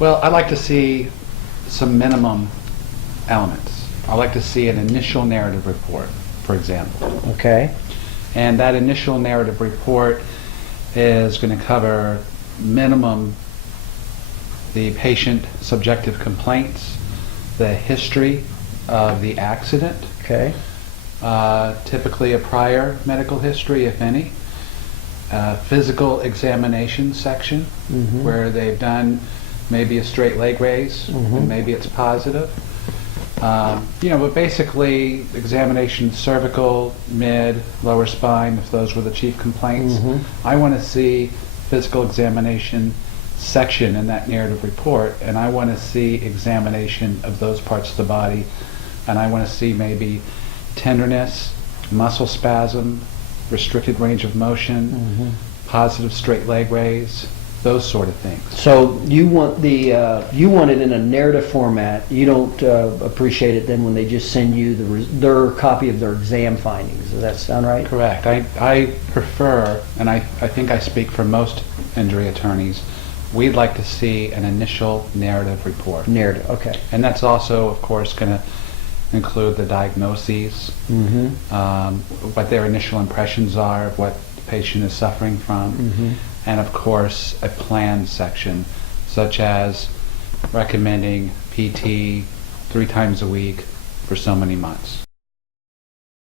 Well, I'd like to see some minimum elements. I'd like to see an initial narrative report, for example. Okay. And that initial narrative report is going to cover minimum the patient subjective complaints, the history of the accident, Okay. typically a prior medical history, if any, physical examination section where they've done maybe a straight leg raise and maybe it's positive. But basically examination cervical, mid, lower spine, if those were the chief complaints. I want to see physical examination section in that narrative report, and I want to see examination of those parts of the body, and I want to see maybe tenderness, muscle spasm, restricted range of motion, positive straight leg raise, those sort of things. So you want it in a narrative format. You don't appreciate it then when they just send you their copy of their exam findings. Does that sound right? Correct. I prefer, and I think I speak for most injury attorneys, we'd like to see an initial narrative report. Narrative, okay. And that's also, of course, going to include the diagnoses, what their initial impressions are of what the patient is suffering from, and of course a plan section, such as recommending PT 3 times a week for so many months.